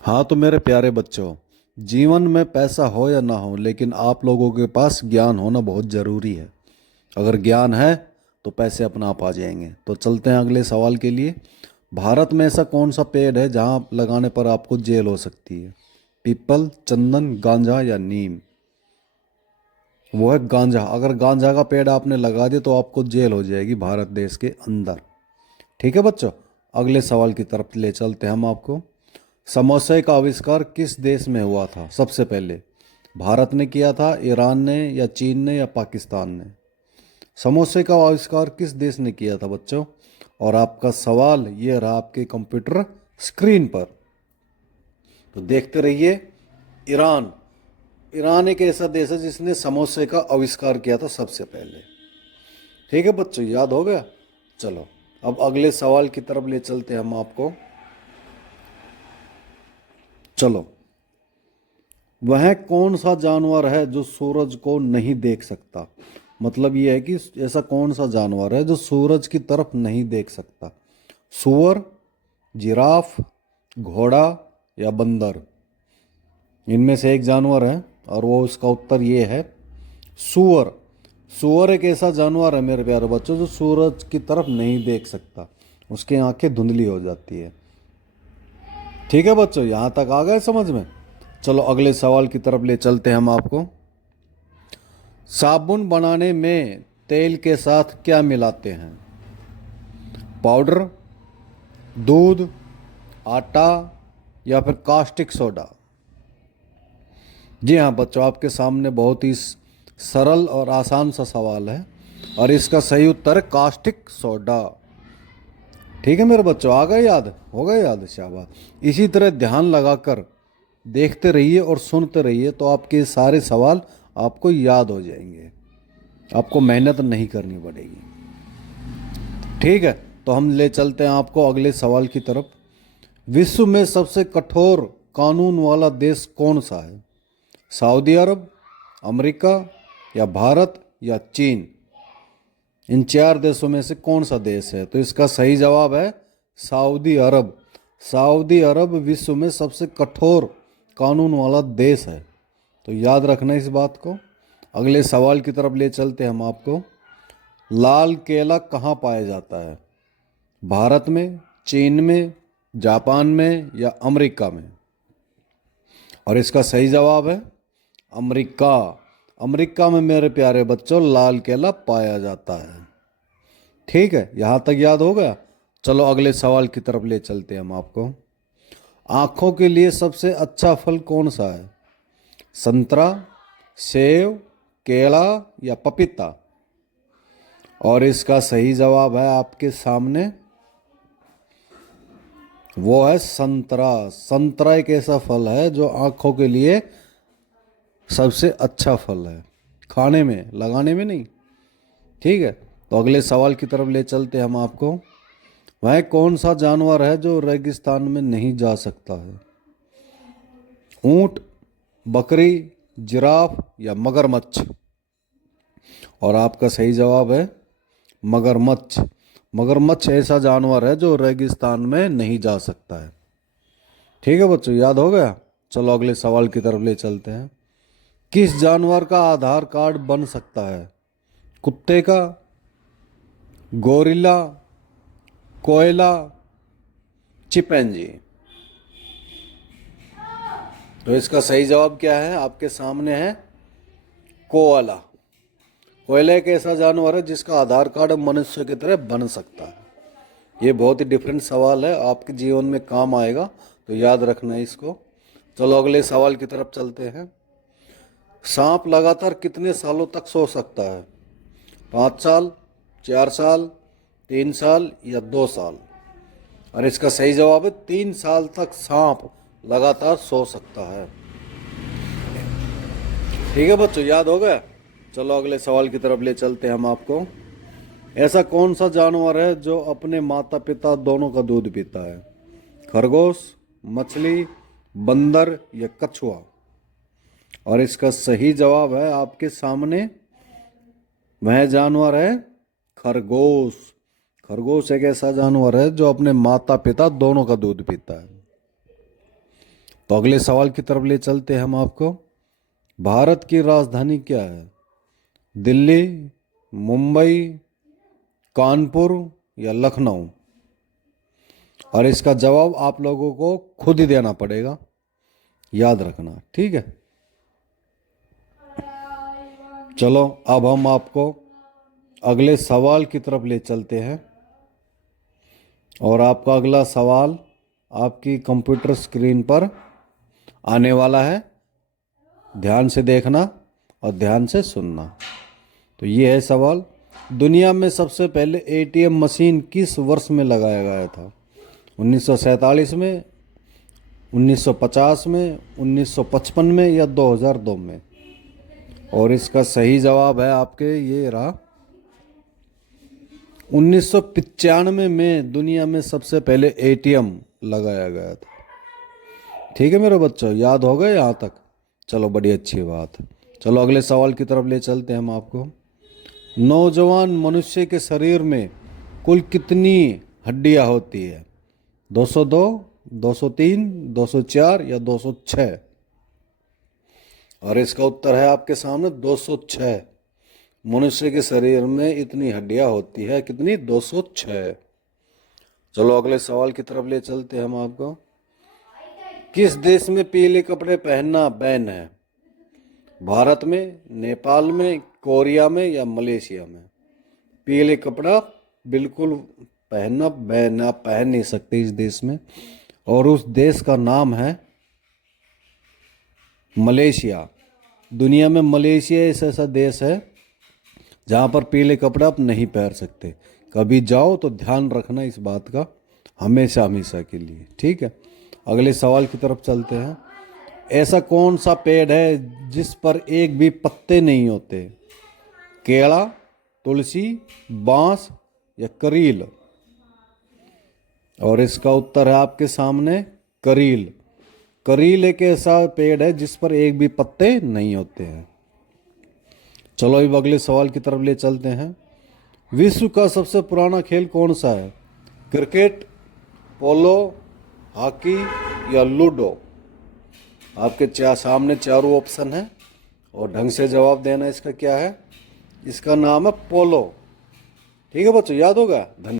हाँ तो मेरे प्यारे बच्चों, जीवन में पैसा हो या ना हो लेकिन आप लोगों के पास ज्ञान होना बहुत ज़रूरी है। अगर ज्ञान है तो पैसे अपने आप आ जाएंगे। तो चलते हैं अगले सवाल के लिए। भारत में ऐसा कौन सा पेड़ है जहाँ लगाने पर आपको जेल हो सकती है? पीपल, चंदन, गांजा या नीम? वो है गांजा। अगर गांजा का पेड़ आपने लगा दिया तो आपको जेल हो जाएगी भारत देश के अंदर। ठीक है बच्चों, अगले सवाल की तरफ ले चलते हैं हम आपको। समोसे का आविष्कार किस देश में हुआ था सबसे पहले? भारत ने किया था, ईरान ने, या चीन ने, या पाकिस्तान ने? समोसे का आविष्कार किस देश ने किया था बच्चों? और आपका सवाल ये रहा आपके कंप्यूटर स्क्रीन पर। तो देखते रहिए। ईरान। ईरान एक ऐसा देश है जिसने समोसे का आविष्कार किया था सबसे पहले। ठीक है बच्चों, याद हो गया? चलो अब अगले सवाल की तरफ ले चलते हैं हम आपको। चलो, वह कौन सा जानवर है जो सूरज को नहीं देख सकता? मतलब यह है कि ऐसा कौन सा जानवर है जो सूरज की तरफ नहीं देख सकता? सूअर, जिराफ, घोड़ा या बंदर? इनमें से एक जानवर है और वो उसका उत्तर ये है सूअर। सूअर एक ऐसा जानवर है मेरे प्यारे बच्चों जो सूरज की तरफ नहीं देख सकता, उसकी आंखें धुंधली हो जाती है। ठीक है बच्चों, यहाँ तक आ गए समझ में? चलो अगले सवाल की तरफ ले चलते हैं हम आपको। साबुन बनाने में तेल के साथ क्या मिलाते हैं? पाउडर, दूध, आटा या फिर कास्टिक सोडा? जी हाँ बच्चों, आपके सामने बहुत ही सरल और आसान सा सवाल है और इसका सही उत्तर है कास्टिक सोडा। ठीक है मेरे बच्चों, आ गए याद? हो गए याद? शाबाश। इसी तरह ध्यान लगाकर देखते रहिए और सुनते रहिए तो आपके सारे सवाल आपको याद हो जाएंगे। आपको मेहनत नहीं करनी पड़ेगी। ठीक है, तो हम ले चलते हैं आपको अगले सवाल की तरफ। विश्व में सबसे कठोर कानून वाला देश कौन सा है? सऊदी अरब, अमेरिका या भारत या चीन? इन चार देशों में से कौन सा देश है? तो इसका सही जवाब है सऊदी अरब। सऊदी अरब विश्व में सबसे कठोर कानून वाला देश है। तो याद रखना इस बात को। अगले सवाल की तरफ ले चलते हैं हम आपको। लाल केला कहाँ पाया जाता है? भारत में, चीन में, जापान में या अमेरिका में? और इसका सही जवाब है अमेरिका। अमेरिका में मेरे प्यारे बच्चों लाल केला पाया जाता है। ठीक है, यहाँ तक याद हो गया? चलो अगले सवाल की तरफ ले चलते हैं हम आपको। आँखों के लिए सबसे अच्छा फल कौन सा है? संतरा, सेब, केला या पपीता? और इसका सही जवाब है आपके सामने, वो है संतरा। संतरा एक ऐसा फल है जो आँखों के लिए सबसे अच्छा फल है, खाने में, लगाने में नहीं। ठीक है, तो अगले सवाल की तरफ ले चलते हैं हम आपको। वह कौन सा जानवर है जो रेगिस्तान में नहीं जा सकता है? ऊंट, बकरी, जिराफ या मगरमच्छ? और आपका सही जवाब है मगरमच्छ। मगरमच्छ ऐसा जानवर है जो रेगिस्तान में नहीं जा सकता है। ठीक है बच्चों, याद हो गया? चलो अगले सवाल की तरफ ले चलते हैं। किस जानवर का आधार कार्ड बन सकता है? कुत्ते का, गोरिल्ला, कोयला, चिंपैंजी? तो इसका सही जवाब क्या है? आपके सामने है कोयला। कोयला एक ऐसा जानवर है जिसका आधार कार्ड मनुष्य की तरह बन सकता है। ये बहुत ही डिफरेंट सवाल है, आपके जीवन में काम आएगा, तो याद रखना है इसको। चलो अगले सवाल की तरफ चलते हैं। सांप लगातार कितने सालों तक सो सकता है? 5 साल, 4 साल, 3 साल या 2 साल? और इसका सही जवाब है 3 साल तक सांप लगातार सो सकता है। ठीक है बच्चों, याद हो गया? चलो अगले सवाल की तरफ ले चलते हैं हम आपको। ऐसा कौन सा जानवर है जो अपने माता पिता दोनों का दूध पीता है? खरगोश, मछली, बंदर या कछुआ? और इसका सही जवाब है आपके सामने, वह जानवर है खरगोश। खरगोश एक ऐसा जानवर है जो अपने माता पिता दोनों का दूध पीता है। तो अगले सवाल की तरफ ले चलते हैं हम आपको। भारत की राजधानी क्या है? दिल्ली, मुंबई, कानपुर या लखनऊ? और इसका जवाब आप लोगों को खुद ही देना पड़ेगा, याद रखना, ठीक है। चलो अब हम आपको अगले सवाल की तरफ ले चलते हैं। और आपका अगला सवाल आपकी कंप्यूटर स्क्रीन पर आने वाला है। ध्यान से देखना और ध्यान से सुनना। तो ये है सवाल, दुनिया में सबसे पहले एटीएम मशीन किस वर्ष में लगाया गया था? 1947 में, 1950 में, 1955 में या 2002 में? और इसका सही जवाब है आपके ये रहा, 1995 में दुनिया में सबसे पहले एटीएम लगाया गया था। ठीक है मेरे बच्चों, याद हो गए यहाँ तक? चलो बड़ी अच्छी बात है। चलो अगले सवाल की तरफ ले चलते हैं हम आपको। नौजवान मनुष्य के शरीर में कुल कितनी हड्डियाँ होती है? 202, 203, 204 या 206? और इसका उत्तर है आपके सामने 206। मनुष्य के शरीर में इतनी हड्डियां होती है, कितनी? 206। चलो अगले सवाल की तरफ ले चलते हैं हम आपको। किस देश में पीले कपड़े पहनना बैन है? भारत में, नेपाल में, कोरिया में या मलेशिया में? पीले कपड़ा बिल्कुल पहनना बैन, आप पहन नहीं सकते इस देश में। और उस देश का नाम है मलेशिया। दुनिया में मलेशिया एक ऐसा देश है जहाँ पर पीले कपड़े आप नहीं पहन सकते। कभी जाओ तो ध्यान रखना इस बात का, हमेशा हमेशा के लिए, ठीक है। अगले सवाल की तरफ चलते हैं। ऐसा कौन सा पेड़ है जिस पर एक भी पत्ते नहीं होते? केला, तुलसी, बांस या करील? और इसका उत्तर है आपके सामने करील। करील एक ऐसा पेड़ है जिस पर एक भी पत्ते नहीं होते हैं। चलो अब अगले सवाल की तरफ ले चलते हैं। विश्व का सबसे पुराना खेल कौन सा है? क्रिकेट, पोलो, हॉकी या लूडो? आपके सामने चारों ऑप्शन है और ढंग से जवाब देना। इसका क्या है? इसका नाम है पोलो। ठीक है बच्चों, याद होगा। धन्यवाद।